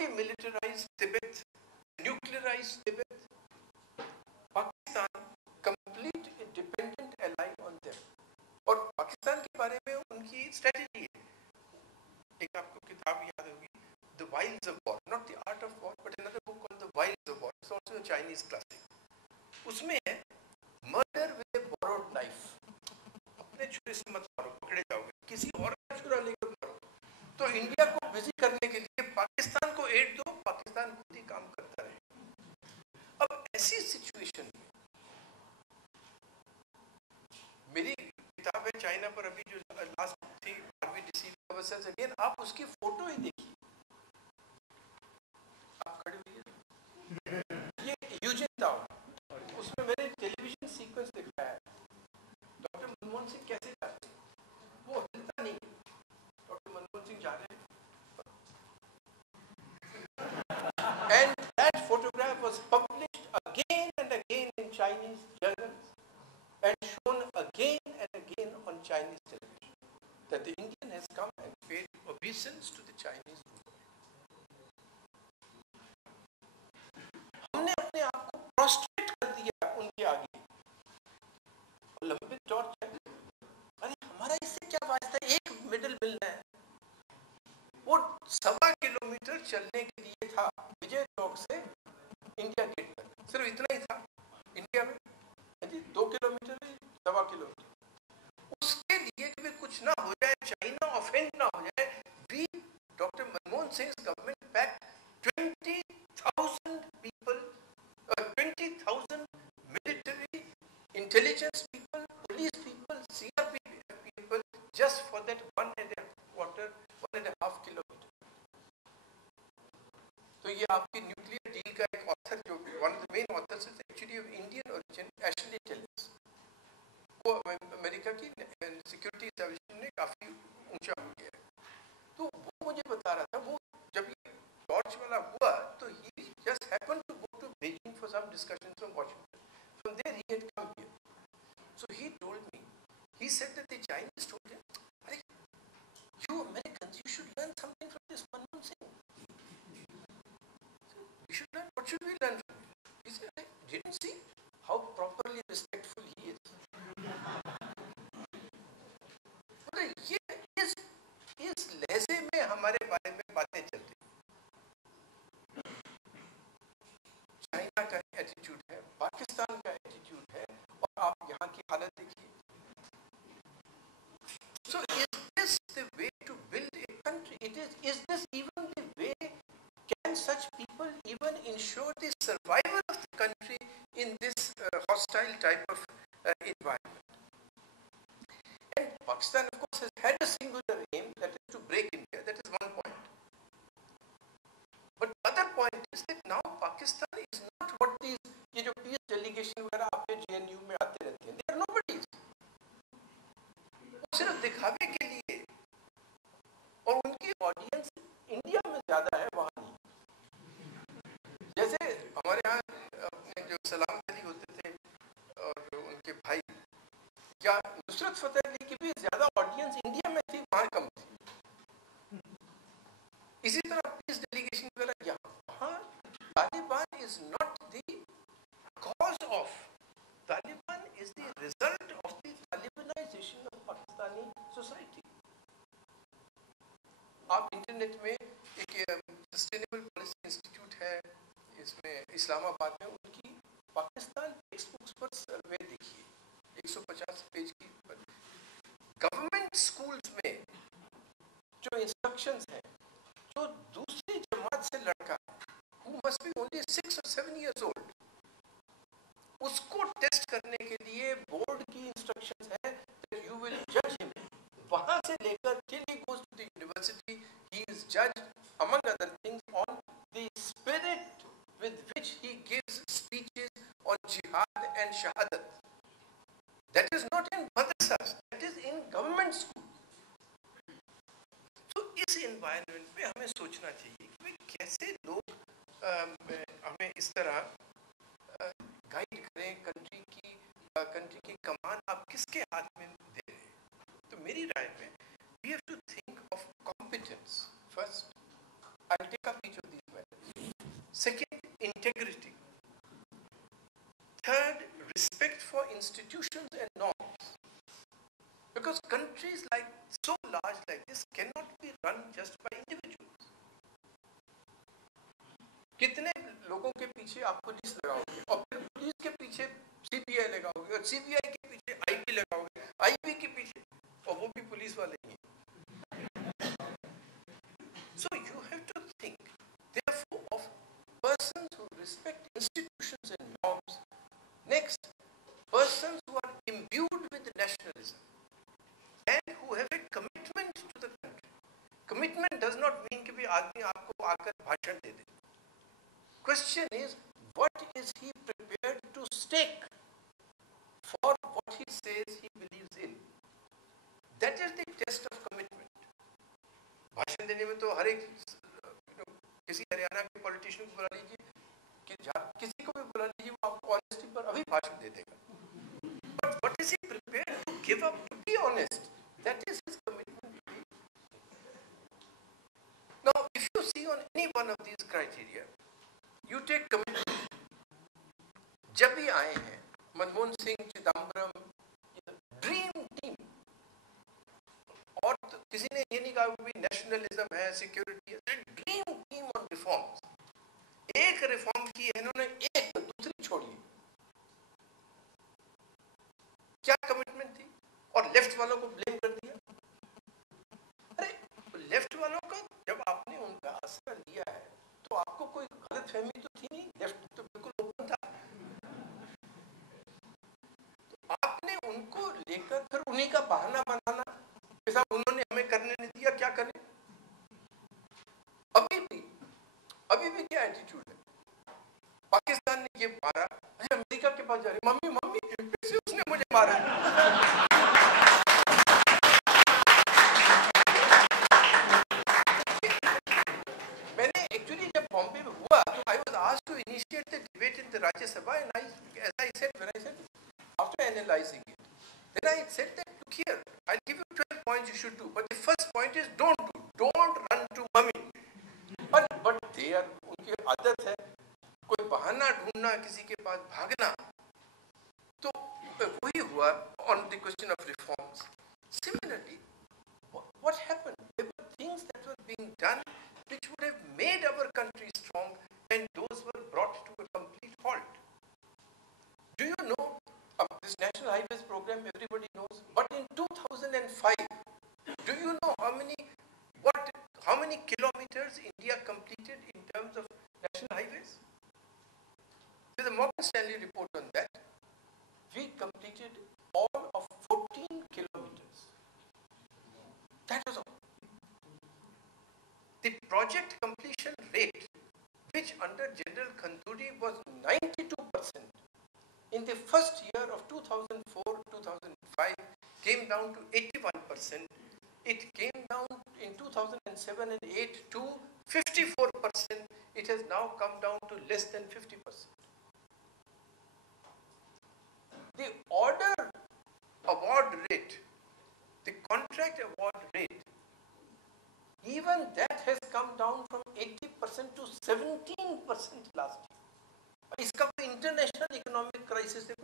fully militarized Tibet, nuclearized Tibet. Pakistan complete dependent ally on them. और पाकिस्तान के बारे में उनकी स्ट्रेटजी है. एक आपको किताब याद होगी, The Wiles of War, not the Art of War, but another book called The Wiles of War. It's also a Chinese classic. उसमें है murder with a borrowed knife. अपने छुरे से मत मारो, पकड़े जाओगे. किसी और का छुरा लेकर मारो. तो इंडिया को बिजी करने के लिए पाकिस्तान को एड दो, पाकिस्तान खुद ही काम करता रहे. अब ऐसी सिचुएशन में मेरी किताब है चाइना पर, अभी जो लास्ट थी वी डिसीव अवरसेल्व्स अगेन, आप उसकी फोटो ही देखिए. आप खड़े हुए, ये यूजिन टाउन, उसमें मैंने टेलीविजन सीक्वेंस दिखाया है. डॉक्टर मनमोहन सिंह कैसे जाते हैं, वो हिलता नहीं. डॉक्टर मनमोहन सिंह जा रहे हैं, and that photograph was published again and again in Chinese journals and shown again and again on Chinese television, that the Indian has come and paid obeisance to the Chinese ruler. हमने अपने आप को prostrate कर दिया उनके आगे. Olympic torch है, अरे हमारा इससे क्या वास्ता, एक मेडल मिलना है. वो 1.25 किलोमीटर चलने के लिए था विजय चौक से इंडिया गेट तक, सिर्फ इतना ही था इंडिया में. 2 किलोमीटर, 1.25 किलोमीटर. उसके लिए भी कुछ ना हो जाए, चाइना ऑफेंड ना हो जाए, we doctor Manmohan Singh government pack 20,000 people, 20,000 military, intelligence people, police people, CRPF people, just for that 1.5 kilometre. तो ये आपकी न्यूक्लियर डील का एक ऑथर, जो one of the main authors है actually of Indian origin, Ashley Tellis, वो अमेरिका की security establishment ने काफी ऊंचा हो गया है. तो वो मुझे बता रहा था, वो जब ये टॉर्च वाला हुआ तो he just happened to go to Beijing for some discussions from Washington. From there he had come here. So he told me, he said that the Chinese told him, अरे you Americans, you should learn something from this Manmohan Singh. We should learn. What should we learn from him? He said, I didn't see how properly respectful he is. ये इस लहजे में हमारे बारे में बातें चलती. चाइना का एटीट्यूड है, पाकिस्तान का एटीट्यूड है, और आप यहाँ की हालत देखिए. So is this the way to build a country? Is this even the way? Can such people even ensure the survival of the country in this hostile type of environment? And Pakistan, of course, has had a singular aim, that is to break India. That is one point. But the other point is that now Pakistan is not what these, ये जो peace delegation वगैरह आपके JNU में आते रहते हैं, they are nobodies. सिर्फ दिखावे के लिए, और उनकी ऑडियंस इंडिया में ज्यादा है, वहां नहीं. जैसे हमारे यहाँ अपने जो सलाम अली होते थे और उनके भाई, या नुसरत फतेह अली की भी ज्यादा ऑडियंस इंडिया में थी, वहां कम थी. इसी तरह पीस डेलीगेशन वगैरह यहाँ, वहां Taliban is not the cause of, Taliban is the result of the Talibanization of Pakistani society. आप इंटरनेट में एक सस्टेनेबल पॉलिसी इंस्टीट्यूट है, इसमें इस्लामाबाद में, उनकी पाकिस्तान टेक्स्ट बुक्स पर सर्वे देखिए, 150 पेज की. गवर्नमेंट स्कूल्स में जो इंस्ट्रक्शंस हैं, जो दूसरी जमात से लड़का who must be only 6 or 7 years old, उसको टेस्ट करने के लिए बोर्ड की इंस्ट्रक्शंस है that you will judge him. वहां से लेकर till he goes to the university, he is judged among other things on the spirit with which he gives speeches on jihad and shahadat. That is not in madrasas, that is in government school. तो इस environment में हमें सोचना चाहिए कि कैसे लोग हमें इस तरह गाइड करें. कंट्री की कमान आप किसके हाथ में दे रहे हैं. तो मेरी राय में we have to think of competence first. I'll take up each of these Second, integrity. Third, respect for institutions and norms. Because countries like so large like this cannot be run just by individuals. कितने लोगों के पीछे आप पुलिस लगाओगे और फिर पुलिस के पीछे सीबीआई लगाओगे और सीबीआई के पीछे आईबी लगाओगे, आईबी के पीछे और वो भी पुलिस वाले ही हैं. So you have to think, therefore, of persons who respect institutions and norms. Next, persons who are imbued with nationalism and who have a commitment to the country. Commitment does not mean कि भी आदमी आपको आकर भाषण दे दे. Question is, what is he prepared to stake for what he says he believes in? That is the test of commitment. भाषण देने में तो हर एक किसी हरियाणा के पॉलिटिशियन को बुला लीजिए, किसी को भी बुला लीजिए, वो आपको ऑनेस्टी पर अभी भाषण दे देगा. But what is he prepared to give up to be honest? That is his commitment. Now, if you see on any one of these criteria, you take commitment. जब भी आए हैं मनमोहन सिंह, चिदम्बरम, ड्रीम टीम, और किसी ने ये नहीं कहा भी नेशनलिज्म है, सिक्योरिटी है. Dream team on reforms. एक रिफॉर्म की है इन्होंने, एक दूसरी छोड़ी. क्या कमिटमेंट थी? और लेफ्ट वालों को ब्लेम कर दिया. अरे लेफ्ट वालों का जब आपने उनका आसरा लिया है तो आपको कोई गलतफहमी तो थी नहीं, लेफ्ट तो बिल्कुल ओपन था. तो आपने उनको लेकर फिर उन्हीं का बहाना बनाना, साहब उन्होंने हमें करने नहीं दिया, क्या करें. अभी भी क्या एटीट्यूड है. पाकिस्तान ने ये मारा, अरे अमेरिका के पास जा रहे, मम्मी मम्मी फिर से उसने मुझे मारा. मैंने एक्चुअली जब बॉम्बे में हुआ तो I was asked to initiate the debate in the Rajya Sabha and I said when I said after analyzing it, then I said that look here, I'll give you 12 points you should do, but the first point is don't run to mummy. But they are, उनकी आदत है कोई बहाना ढूंढना, किसी के पास भागना. तो वही हुआ on the question of reforms. Similarly, what happened? There were things that were being done which would have made our country strong, and those were brought to a complete halt. Do you know this National Highways program? Everybody knows. But in 2005, do you know how many kilometers India completed in terms of national highways? There's a Morgan Stanley report on that. We completed all of 14 kilometers. That was all. The project completion rate, which under General Khanduri was 92%, in the first year of 2004-2005 came down to 81%. It came down in 2007 and 8 to 54%. It has now come down to less than 50%. The order award rate, the contract award rate, even that has come down from 80% to 17% last year. इसका कोई international economic crisis से